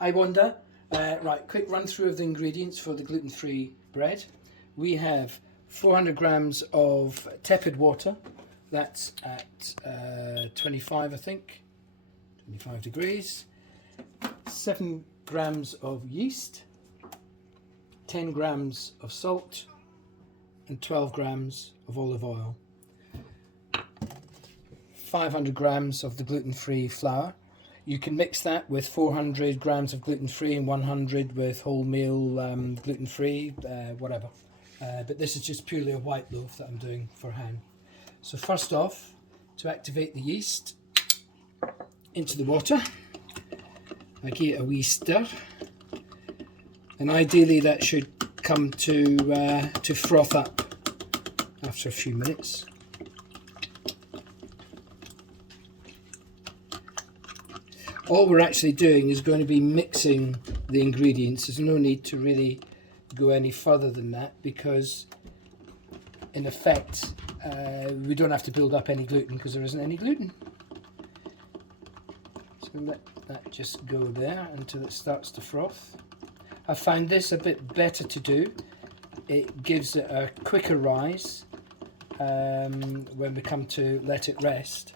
Hi Wanda. Right, quick run through of the ingredients for the gluten-free bread. We have 400 grams of tepid water. That's at 25, I think, 25 degrees. 7 grams of yeast, 10 grams of salt, and 12 grams of olive oil. 500 grams of the gluten-free flour. You can mix that with 400 grams of gluten-free and 100 with wholemeal gluten-free, whatever. But this is just purely a white loaf that I'm doing for hand. So first off, to activate the yeast into the water, I give it a wee stir, and ideally that should come to froth up after a few minutes. All we're actually doing is going to be mixing the ingredients. There's no need to really go any further than that, because in effect we don't have to build up any gluten because there isn't any gluten. So let that just go there until it starts to froth. I find this a bit better to do. It gives it a quicker rise when we come to let it rest,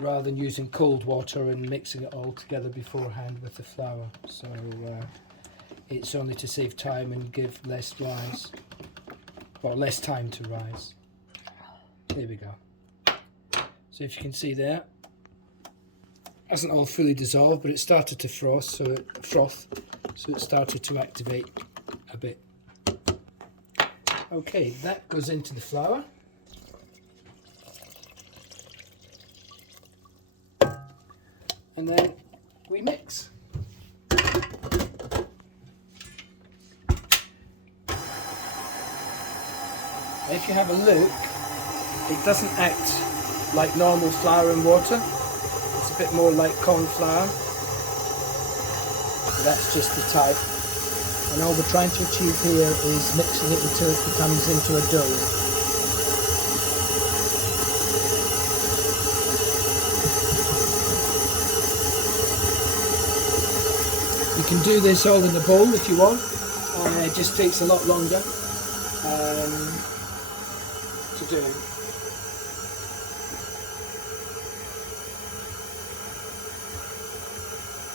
rather than using cold water and mixing it all together beforehand with the flour. So it's only to save time and give less rise, or less time to rise. There we go. So if you can see there, it hasn't all fully dissolved, but it started to froth, so it started to activate a bit. Okay, that goes into the flour. And then we mix. If you have a look, it doesn't act like normal flour and water. It's a bit more like corn flour. So that's just the type. And all we're trying to achieve here is mixing it until it becomes into a dough. You can do this all in a bowl if you want. It just takes a lot longer to do.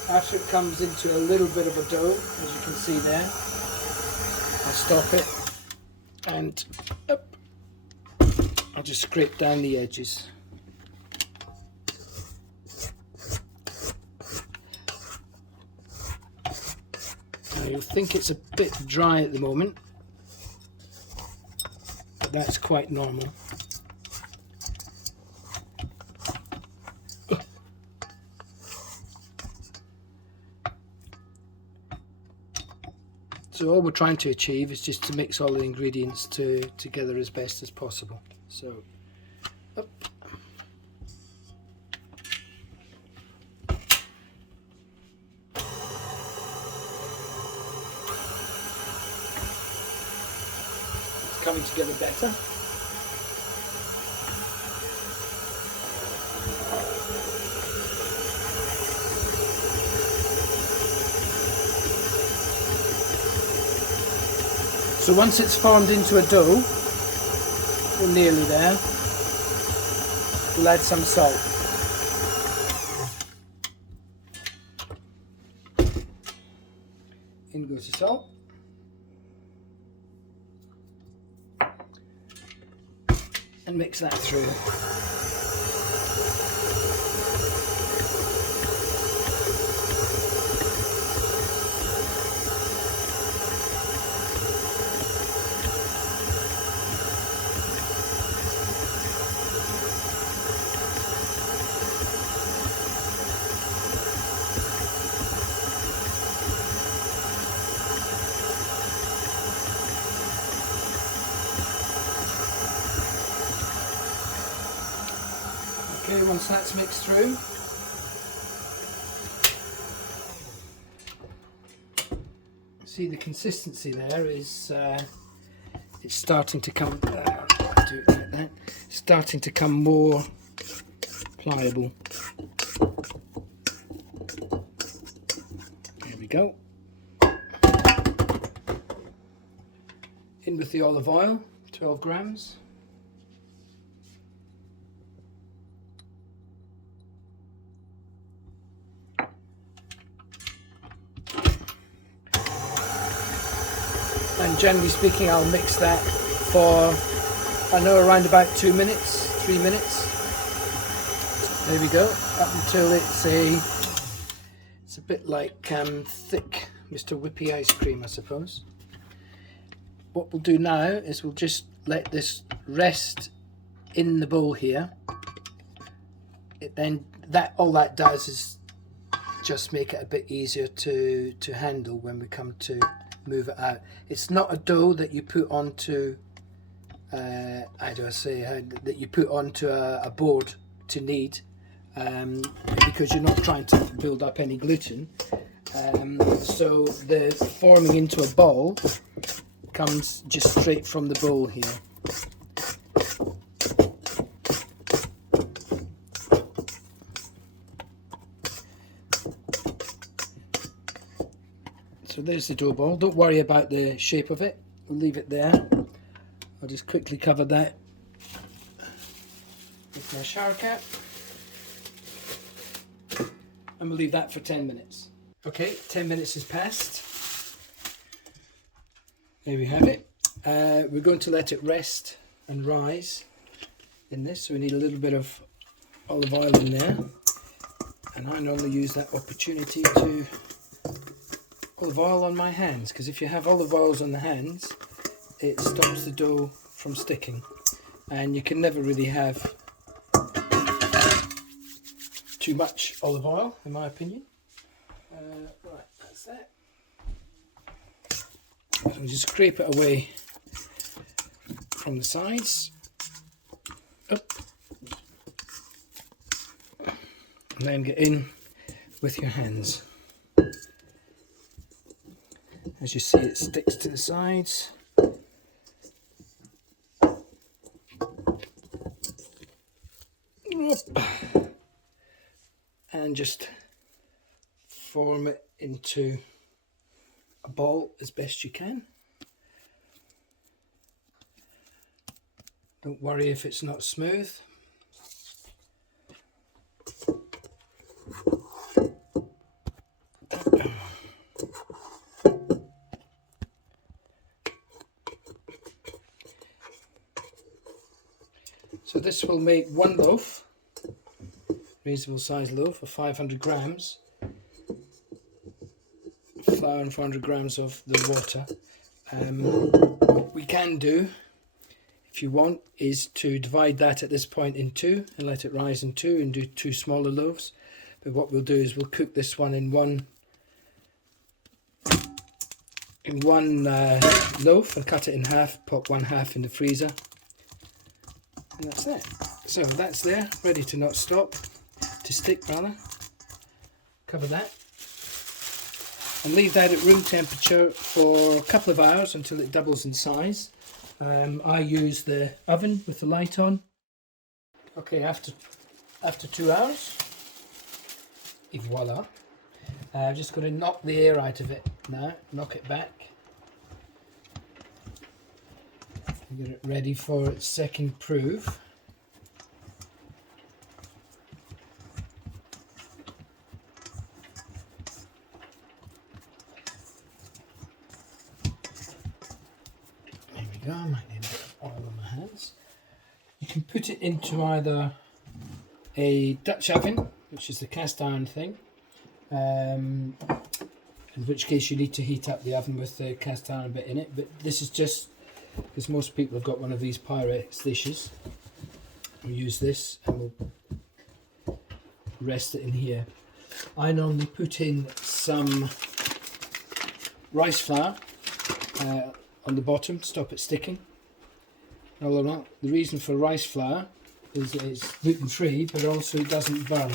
After it comes into a little bit of a dough, as you can see there, I'll stop it and up. I'll just scrape down the edges. You'll think it's a bit dry at the moment, but that's quite normal. So all we're trying to achieve is just to mix all the ingredients together as best as possible. So up. Coming together better. So once it's formed into a dough, we're nearly there, we'll add some salt. In goes the salt. And mix that through. Okay, once that's mixed through, see the consistency there is it's starting to come. Do it like that. Starting to come more pliable. There we go. In with the olive oil, 12 grams. And generally speaking, I'll mix that for, I know, around about 2 minutes, 3 minutes. There we go, up until it's a bit like thick Mr. Whippy ice cream, I suppose. What we'll do now is we'll just let this rest in the bowl here. All that does is just make it a bit easier to handle when we come to move it out. It's not a dough that you put onto that you put onto a board to knead, because you're not trying to build up any gluten. So the forming into a ball comes just straight from the bowl here. So there's the dough ball. Don't worry about the shape of it. We'll leave it there. I'll just quickly cover that with my shower cap. And we'll leave that for 10 minutes. Okay, 10 minutes has passed. There we have it. We're going to let it rest and rise in this. So we need a little bit of olive oil in there. And I normally use that opportunity to olive oil on my hands, because if you have olive oils on the hands, it stops the dough from sticking, and you can never really have too much olive oil, in my opinion. Right, that's that. So just scrape it away from the sides. Up. And then get in with your hands. As you see, it sticks to the sides. And just form it into a ball as best you can. Don't worry if it's not smooth. So this will make one loaf, reasonable size loaf of 500 grams, flour and 400 grams of the water. What we can do, if you want, is to divide that at this point in two and let it rise in two and do two smaller loaves. But what we'll do is we'll cook this one in one loaf and cut it in half, pop one half in the freezer. And that's it. So that's there, ready to not stop, to stick rather. Cover that. And leave that at room temperature for a couple of hours until it doubles in size. I use the oven with the light on. Okay, after 2 hours, et voila. I'm just going to knock the air out of it now, knock it back. Get it ready for its second proof. There we go, I might need a bit of oil on my hands. You can put it into either a Dutch oven, which is the cast iron thing, in which case you need to heat up the oven with the cast iron bit in it, but this is just because most people have got one of these Pyrex dishes. We'll use this and we'll rest it in here. I normally put in some rice flour on the bottom to stop it sticking. The reason for rice flour is that it's gluten free, but also it doesn't burn.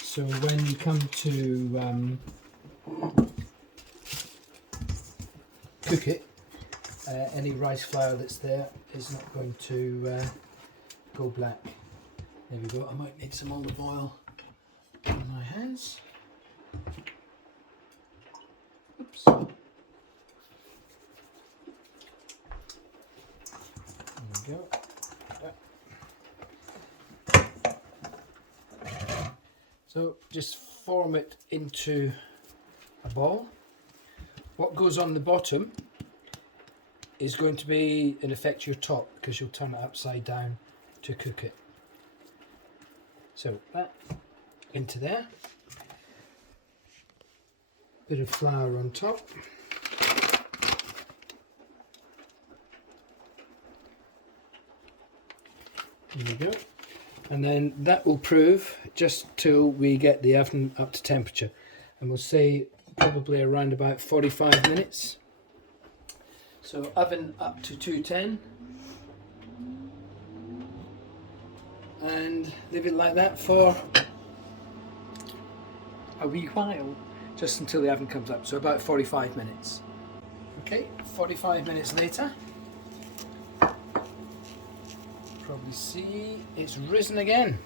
So when you come to cook it, any rice flour that's there is not going to go black. There we go. I might need some olive oil on my hands. Oops. There we go. So just form it into a ball. What goes on the bottom is going to be, in effect, your top, because you'll turn it upside down to cook it. So that into there. Bit of flour on top. There we go. And then that will prove just till we get the oven up to temperature. And we'll say probably around about 45 minutes. So oven up to 210. And leave it like that for a wee while, just until the oven comes up, so about 45 minutes. Okay, 45 minutes later. Probably see it's risen again.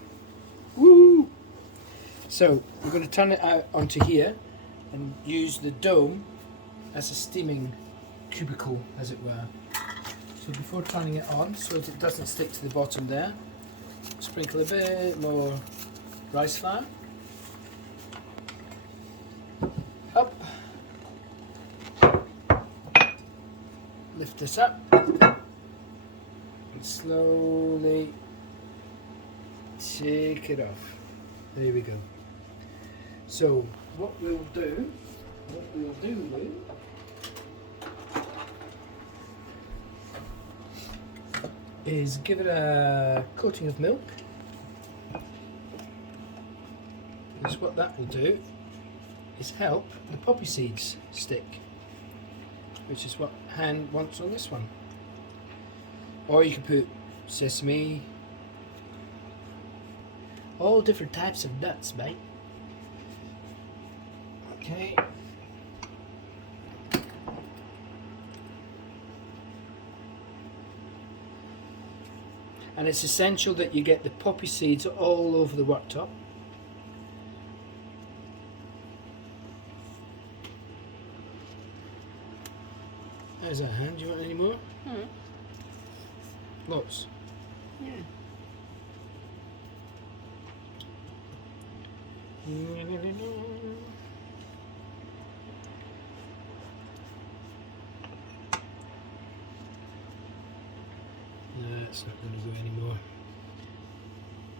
Woo! So we're going to turn it out onto here and use the dome as a steaming cubicle, as it were. So before turning it on, so that it doesn't stick to the bottom there, sprinkle a bit more rice flour. Up. Lift this up. And slowly take it off. There we go. So what we'll do, Lou, is give it a coating of milk. Because what that will do is help the poppy seeds stick, which is what Han wants on this one. Or you can put sesame, all different types of nuts, mate. Okay. And it's essential that you get the poppy seeds all over the worktop. How's that, Han? Do you want any more? Lots? Yeah. No, it's not going to go anymore.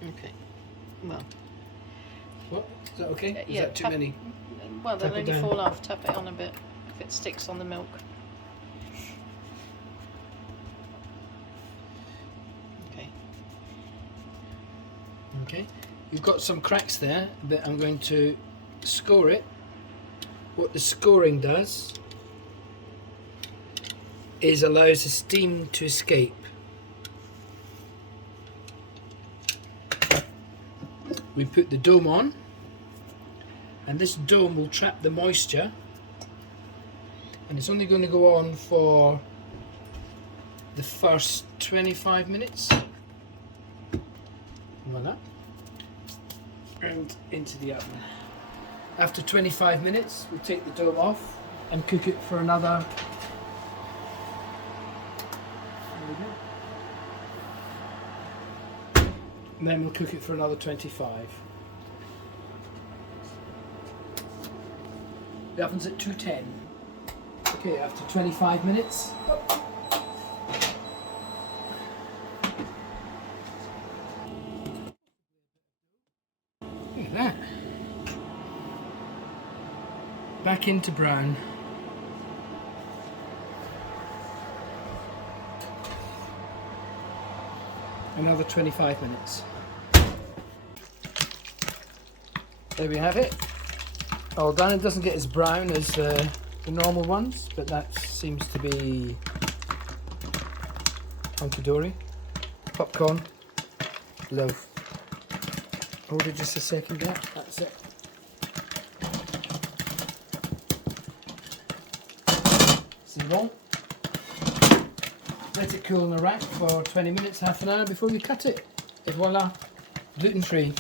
Okay. Well. What? Is that okay? Is Yeah, that too many? Well, they'll Tap it only down. fall off. Tap it on a bit if it sticks on the milk. Okay. Okay. You've got some cracks there, but I'm going to score it. What the scoring does is allows the steam to escape. We put the dome on, and this dome will trap the moisture, and it's only going to go on for the first 25 minutes. Voila. And into the oven. After 25 minutes, we'll take the dome off and cook it for another. There we go. And then we'll cook it for another 25. The oven's at 210. Okay, after 25 minutes. Look at that. Back into brown. Another 25 minutes. There we have it. All done. It doesn't get as brown as the normal ones, but that seems to be hunky-dory. Popcorn. Love. Hold it just a second there. That's it. C'est bon. Let it cool in the rack for 20 minutes, half an hour before we cut it. Et voila, gluten free.